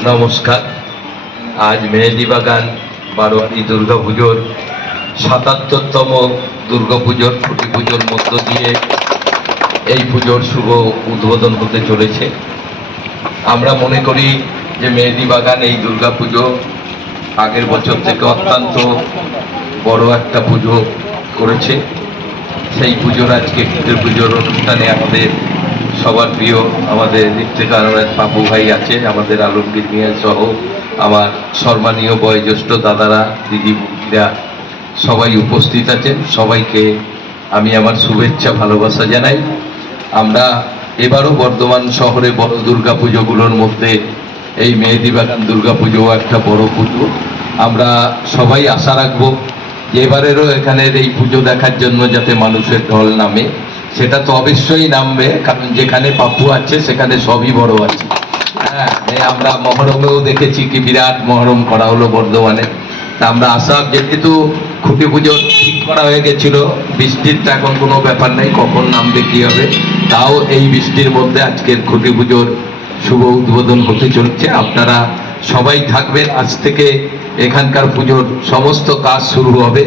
নমস্কার। আজ মেহেদি বাগান, বারোয়ারি দুর্গা পুজোর, সাতাত্তরতম দুর্গা পুজোর খুঁটি পুজোর মধ্য দিয়ে এই পুজোর শুভ উদ্বোধন হতে চলেছে। আমরা মনে করি যে মেহেদি বাগান, এই দুর্গা পুজো আগের বছর থেকে অত্যন্ত বড় একটা পুজো করেছে। সেই পুজোর আজকে পুজোর অনুষ্ঠানে আমাদের সবার প্রিয় আমাদের ঋত্বিকার পাপু ভাই আছে, আমাদের আলমগীর মিয়া সহ আমার সম্মানীয় বয়োজ্যেষ্ঠ দাদারা দিদি বুকিরা সবাই উপস্থিত আছেন। সবাইকে আমি আমার শুভেচ্ছা, ভালোবাসা জানাই। আমরা এবারও বর্ধমান শহরে বড় দুর্গা পুজোগুলোর মধ্যে এই মেহেদি বাগান দুর্গা পুজো একটা বড় পুজো। আমরা সবাই আশা রাখব যে এবারেরও এখানের এই পুজো দেখার জন্য যাতে মানুষের ঢল নামে। সেটা তো অবশ্যই নামবে, কারণ যেখানে পাপু আছে, সেখানে সবই বড় আছে। হ্যাঁ আমরা মহরমেও দেখেছি কি বিরাট মহরম করা হলো বর্ধমানে। তা আমরা আশা, যেহেতু খুঁটি পুজো ঠিক করা হয়ে গেছিল, বৃষ্টির তো এখন কোনো ব্যাপার নেই, কখন নামবে, কি হবে, তাও এই বৃষ্টির মধ্যে আজকের খুঁটি পুজোর শুভ উদ্বোধন হতে চলছে। আপনারা সবাই থাকবেন, আজ থেকে এখানকার পুজোর সমস্ত কাজ শুরু হবে।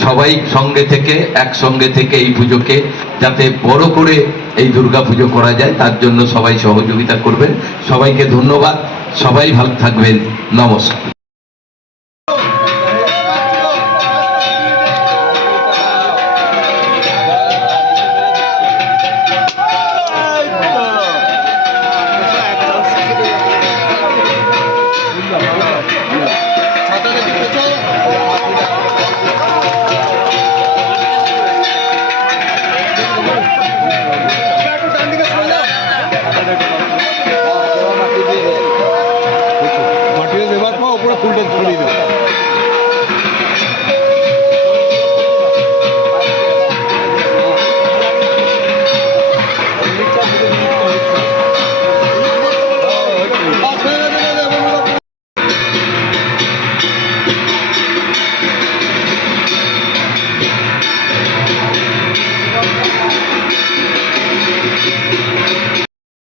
সবাই সঙ্গে থেকে, একসঙ্গে থেকে এই পুজোকে যাতে বড় করে এই দুর্গা পুজো করা যায়, তার জন্য সবাই সহযোগিতা করবেন। সবাইকে ধন্যবাদ। সবাই ভালো থাকবেন। নমস্কার। கூட்டத்துக்குள்ள